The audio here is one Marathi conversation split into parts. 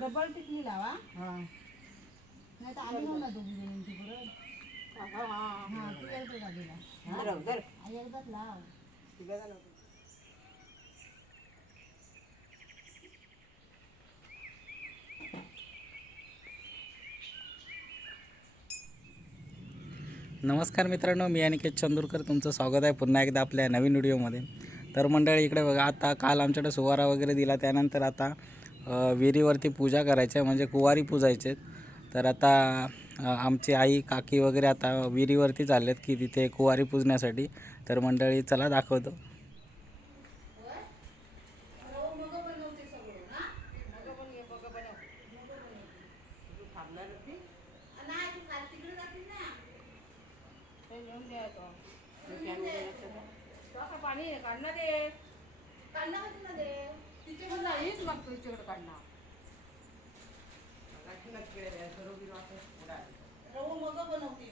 डबल टिकली लावा नाही तर आम्ही ना दोघी जणींची बरोबर हां ती एकदा गाडीला एकदाच लाव नमस्कार मित्रांनो, मी अनिकेत चंदूरकर तुमचं स्वागत आहे पुन्हा एकदा आपल्या नवीन व्हिडिओमध्ये. तर मंडळी इकडे बघा, आता काल आमच्याकडे सुवारा वगैरे दिला, त्यानंतर आता विहिरीवरती पूजा करायची आहे, म्हणजे कुवारी पूजायचे. तर आता आमची आई काकी वगैरे आता विहिरीवरती चाललेत की तिथे कुवारी पूजण्यासाठी. तर मंडळी चला दाखवतो. पाणी काढणार दे काढणार दे तिथे पण नाहीच मग तुझ्याकडे काढणार रवू मग बनवते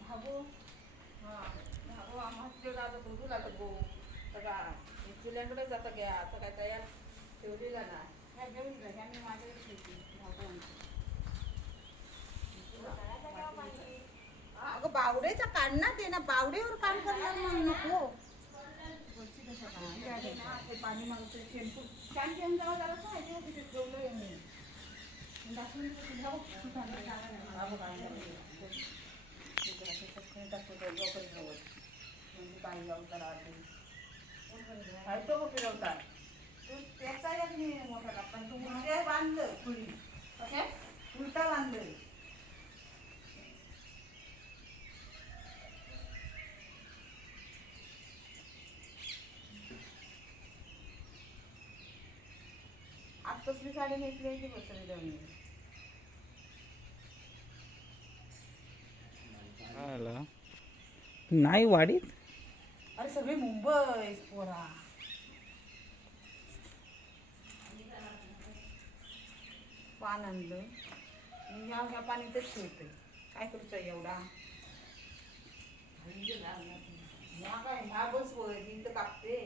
भागो भागो आम्हाला आता दुधू लागत गो सगळा चिल्यांकडे जाता घ्या आता काय तयार ठेवलेला ना ह्या घेऊन जा ह्या मी माझ्याकडे ठेवते भागो अगं बावडेचा काढणार ते ना बावडेवर काम करणार नको पाणी मागतोय शेंपू छान घेऊन जावं जरा काय तिथे ठेवलं मी त्याचा एक मी मोठा लागता तू म्हणजे बांधलं खुली उलटा बांधलं कसली साडी नेसली की बसली जाऊन नाही वाडीत अरे सगळे मुंबई पोरा पान आणलं ह्या पाणीतच ठेवते काय करूच एवढा काय ह्या बस होय इथं कापते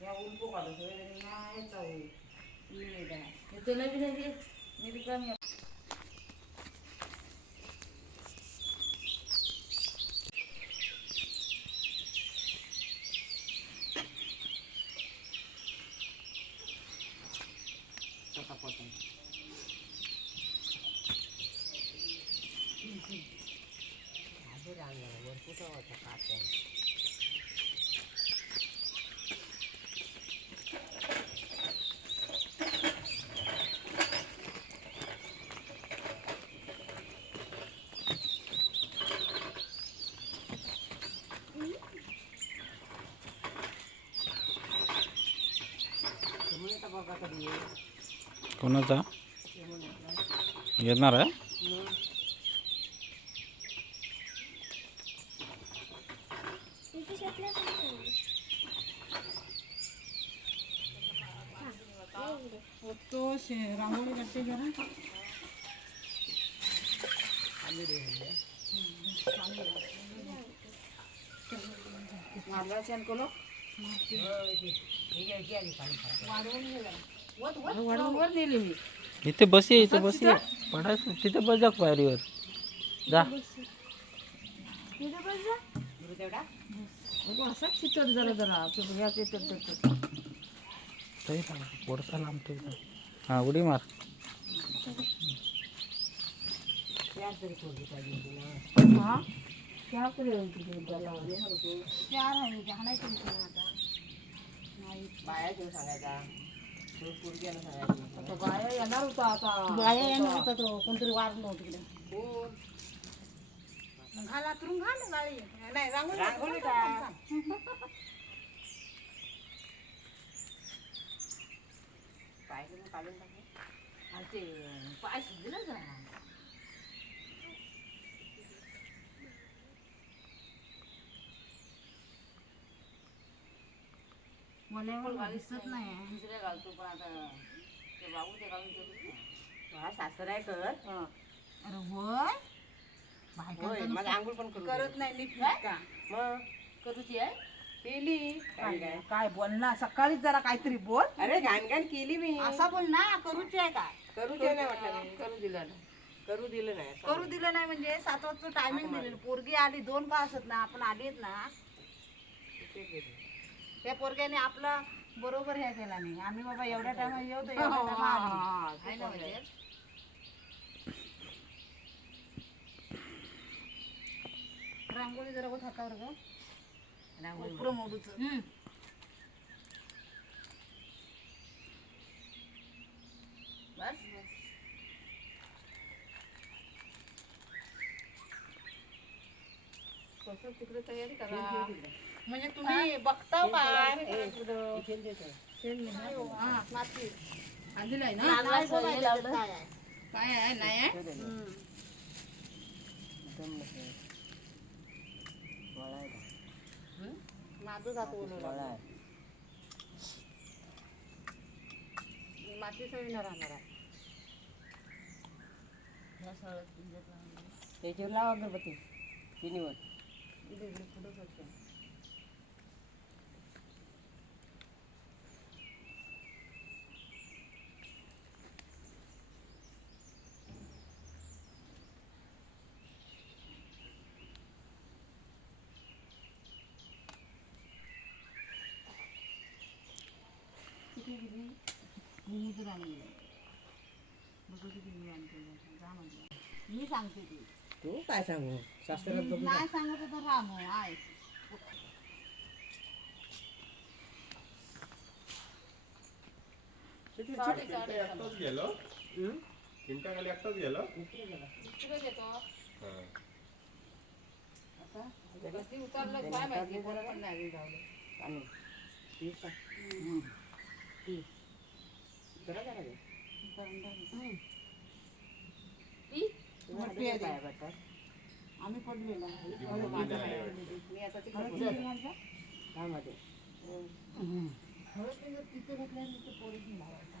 ह्या उलपो काढत होय ह्याचा होय तुला बी नाही मी रिकामी कोणाचा येणार आहे तो रांगोळी काढते जरा वाढवून नेली मी इथे बसी इथे बसी पडायचं तिथे बस जा पायरीवर जा असाच चिचट जरा जरा पोडसा लांबतो हां उडी मार हा क्या करेल चार आहे हाणायचं आता बाया घेऊन सांगायचा बाया येणार होता आता बाया येणार होता तो कोणतरी वारलं होतं तिकडे घाला तुरून घाल गाडी नाही रांगोळी पाय काढून टाकले ते पाय शिजलं जरा मला दिसत नाही दुसऱ्या घालतो पण आता ते बाबू ते घालून हा सासर आहे कर अरे हो माझं आंघोळ पण करू करत नाही नीट का मग करूची आहे केली काय बोल ना सकाळीच जरा काहीतरी बोल अरे घाण घाण केली मी असा बोल ना करूची आहे काय करूचे नाही म्हटलं मी. करू दिलं नाही करू दिलं नाही असं. करू दिलं नाही म्हणजे 7 वाजता टायमिंग दिलेलं पोरगी आली 2 का असत ना आपण आलीत ना ते केलं. त्या पोरग्याने आपला बरोबर हे केला नाही आम्ही बाबा एवढ्या टायमा येऊ तर एवढ्या टायमा आली आहे ना म्हणजे रांगोळी जरा होत हातावर ग उपरं मोडूचं बस कसं तिकडे तयारी करा म्हणजे तुम्ही बघताव काय हा माती आणलेलं आहे ना काय आहे नाही आहे माझं जातो माती सळी न राहणार आहे त्याच्यावर लावा अगरबत्ती तिन्हीवर मी सांगते ती तू काय सांगू शास्त्रात बघू नाही सांगत तर राम आहे एकटाच गेलो चिंट्याखाली एकटाच गेलो तिकडे येतो ती उतरलं काय माहिती कोणा पण नाही धावलं आम्ही पडलेला मी आता तिथे घेतल्यानंतर पोरीच लावायचा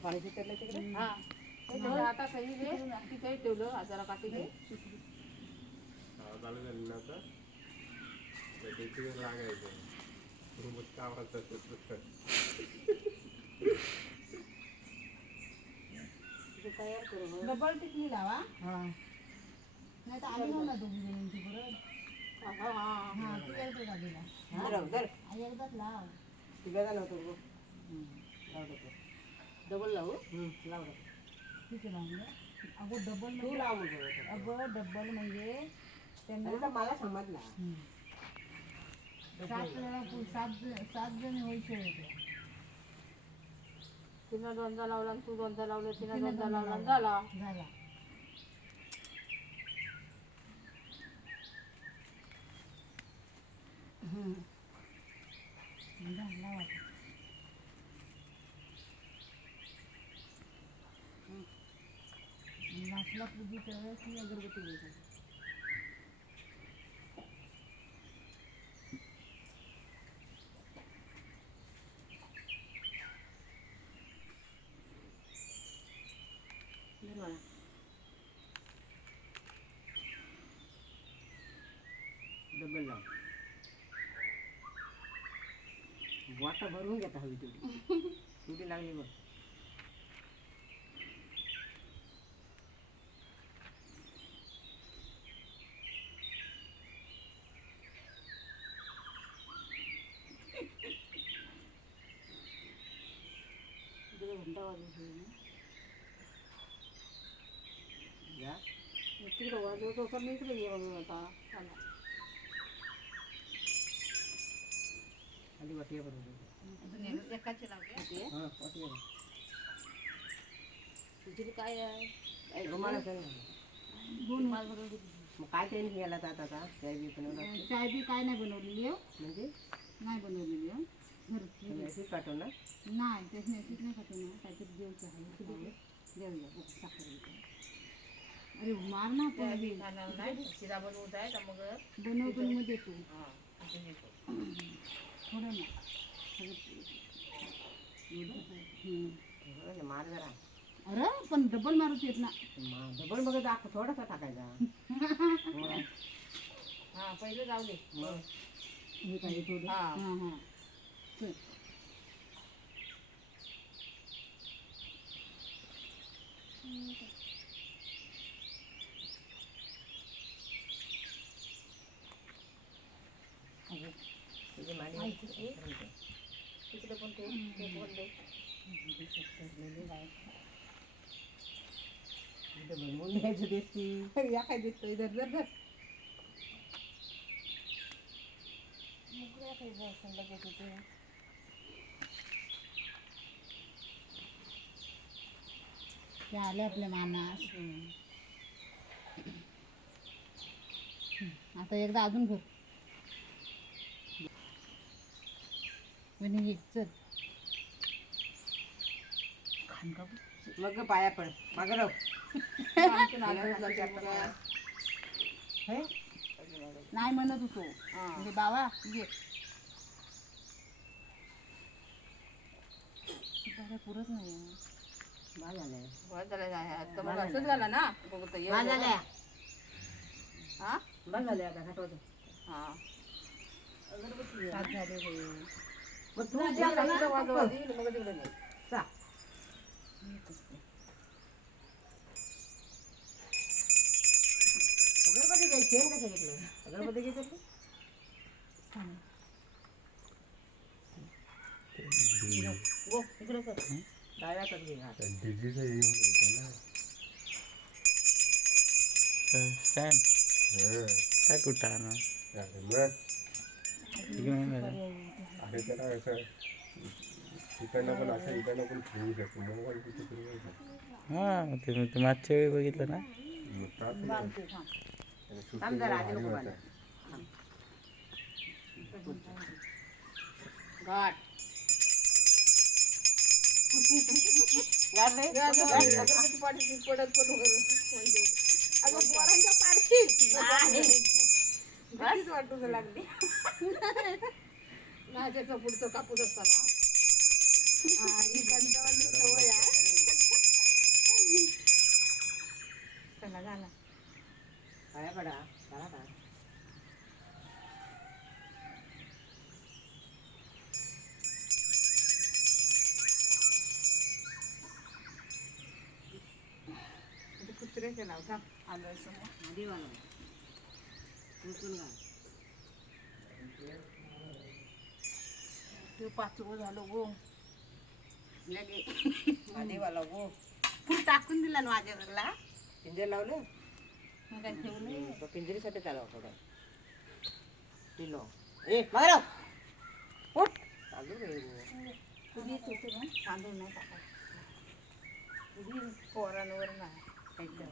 पाणी शिकलं तिकडे हा आता काही घे तिथे ठेवलं जरा काठी घे चालू झाली ना आता त्याची लागायचं रूमच तयार करू डबल टिकली लावा नाही तर आम्ही ना दोघी जणांची बरोबर हा तू एकदा गाडीला एकदाच लाव तिघा नव्हतो डबल लावू लावलं ठीक आहे म्हणजे अगो डबल तू लाव अगं डबल म्हणजे त्यांना मला समजला 7 जण व्हायचे होते तिनं दोनदा लावला तू दोनदा लावलं तिनं दोनदा लावला झाला नाचला पूजी त्यावेळेस ती अगरबत्ती घ्यायची डबल लाव वाटा भरून घेता हवी तुझी लागली बघ घंटा वाजवतो या तिकडे वाजवतो तर मी इकडे येऊ आता खाली वाटिया बरोबर एकाची लावते हां वाटिया तुझी काय आहे रुमाल असेल दोन माल भरून मग काय त्यांनी घ्यायला जात आता चाय बी बनवलं चाय बी काय नाही बनवलेली हो म्हणजे नाही बनवलेली हो घरची अशीच पाठव ना नाही त्याची अशीच नाही खाते ना काहीतरी देवची आहे देऊया साखर अरे मार ना शिरा बनवत आहे का मग बनवतो मग देतो थोडं ना मार जरा अरे पण डबल मारूच येत ना. डबल बघ दाख थोडासा टाकायचा. हा पहिले जाऊ दे. मग हे काही थोडं. हा. हां हां. चल. तुझी माडी तिकडे पण ते पण दे. बनवून घ्यायचं दिसती. या काय दिसतोय धर धर धर. मोकळ्या काही बसून लगेच होते. ते आले आपल्या मानास. आता एकदा अजून भर. म्हणजे चल. मग पाया पड मागं राहू. नाही म्हणत होतो म्हणजे बाबा ये पुरत नाही. असंच झाला ना हा बस झाले आता हटवतो. हा सात झाले होय. मग तू वाजवा दे मग तिकडे नाही. चा. अगरबत्ती घ्यायची आहे का घेतलं? अगरबत्ती घेतली? गो इकडे कर. डाव्या कर घे हात. दिदीचं हे होतं ना. स्टँड काय कुठं आणा अरे मग अरे त्याला असं इकडनं पण असं इकडनं पण फिरवू शकतो. मोबाईल तिथे फिरवू शकतो. हां ते मागच्या वेळी बघितलं ना. मग त्रास नाही. बांधते थांब. आणि थांब shooting जरा, ला आधी भारी नको वाटतं. घाट गाड रे. अगरबत्ती पाडशी पडत पण म्हणजे अगं पोरांच्या पाडशील भीतीच वाटू लागली. माझ्याचा पुढचं कापूस असताना ही कंटाळली सवय आहे. चला झाला. पाया पडा. चला का? कुत्र्याचे नाव थांब आलं समोर. देवाला. उचलून घाल. ते पाचवं झालं गो लगे देवाला गो. फुल टाकून दिला ना माझ्या घरला. पिंजर लावलं? मग काय ठेवलं तो पिंजरीसाठी चालव थोडं. पिलो. ए मारो. उठ. चालू रे. तुझी होते ना तांदूळ नाही टाकायचं. तुझी पोरांवर नाही एकदम.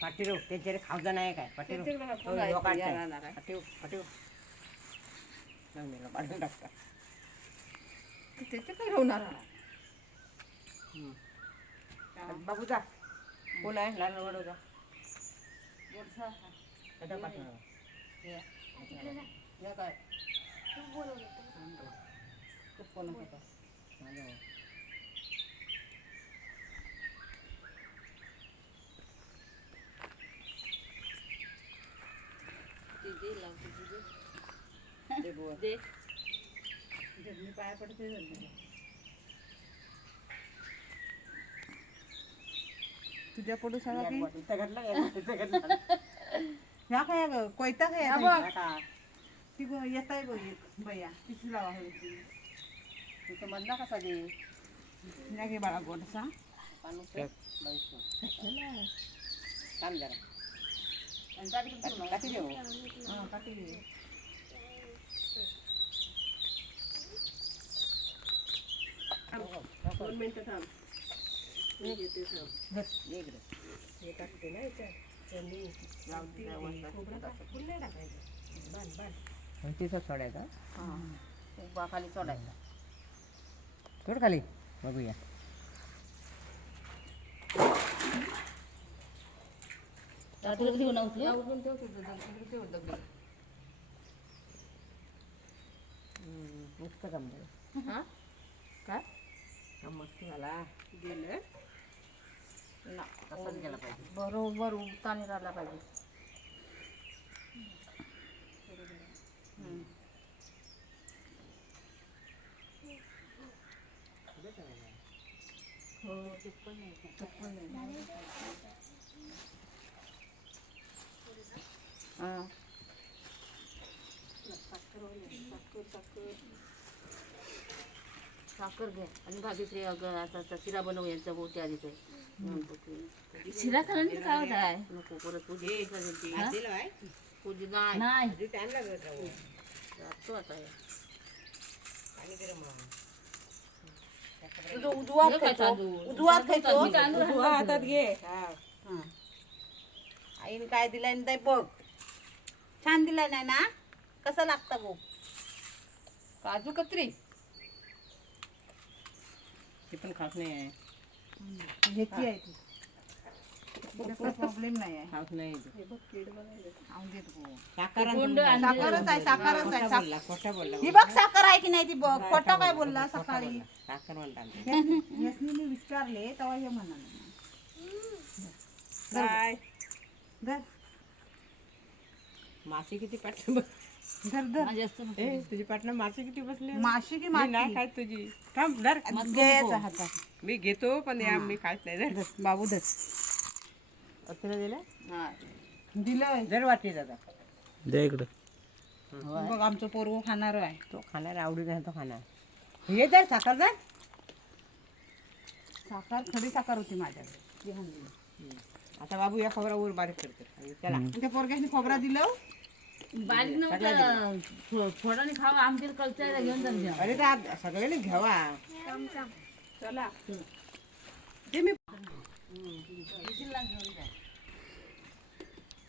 पाटीरो त्याच्या खावजा नाही काय पाटीरो. पाटीव पाटीव. पाठवून टाकता. त्याचे काय होणार बाबू जा. कोण आहे लहान वडो जा. आता पाठवणार. या काय कोण होता माझ्या दे मी पाया पडते. तुझ्या पडू सांगा ह्या काय ग कोयता काय ती येत आहे बघ बया तिची लावा हवी तिथं मधला कसा दे घे बाळा गोडसा थांब जरा. काठी देऊ. हां काठी घे. दोन मिनिटं थांब. हे टाकते ना याच्यात. तिथं सोडायचा. उभा खाली सोडायचा. सोड खाली बघूया. उघडून ठेव तिथं दगडी ठेव दगडी. मस्त गमलं. हा काय मस्त झाला. गेलं ना तसंच गेला पाहिजे. बरोबर उतानी राहिला पाहिजे. हम्म. हो चुकून नाही. हां साखर घ्या आणि भाजीचे आता शिरा बनवू यांच्या बोटी आधी ते शिरा करायला काय होत आहे नको परत पूजी पूजी नाही टाइम लागत राहू. जातो आता हे. तुझं उजवा हे काय तांदूळ? उजवा खायचो. मी तांदूळ उजवा हातात घे. आईने काय दिलाय नाही बघ. छान दिलाय नाही ना. कसं लागतं बघ. काजू कतरी ते पण खात नाही आहे. ह्याची आहे ती. प्रॉब्लेम नाही आहे. खात नाही. साखरच आहे साखरच आहे. खोटा बोलला. ही बघ साखर आहे की नाही ती बघ. खोटा काय बोलला सकाळी. साखर म्हणतात. मी विचारले तेव्हा हे म्हणाले. काय धर. माशी किती पाटण धर धर. ए तुझी पाटण माशी किती बसली. माशी की माशी नाही खात तुझी. थांब धर. घ्यायचा हातात. मी घेतो पण या मी खात नाही. धर बाबू धर. तुला दिलं हा दिलं जर वाटते दादा. द्या इकडं. बघ आमचं पोरगो खाणार आहे. तो खाणार आवडीने तो खाणार. हे जर साखर जर साखर खडी साखर होती माझ्याकडे. आता बाबू या खोबरावर बारीक करते. चला त्या पोरग्याने खोबरा दिलं. बारीक नव्हतं थोडाने खावा आमच्या कल्चर घेऊन जा. अरे त्या सगळ्यांनी घ्यावा. चला ते मी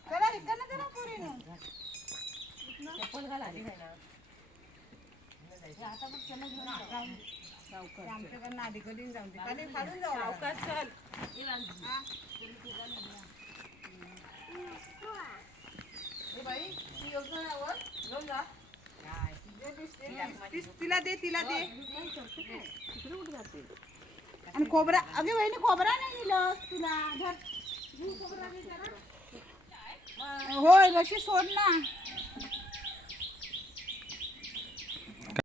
चला इकडनं जरा पोरीनं. चप्पल घाल आधी नाही ना. आमच्याकडनं आधी कधी जाऊन दे. खाली खालून जाऊ. सावकाश चल. ए बाई ती योजना नाही वर घेऊन जा. तिला दे तिला दे. आणि खोबरा अगे वहिनी खोबरा नाही दिलं तुला. होय लशी सोड ना.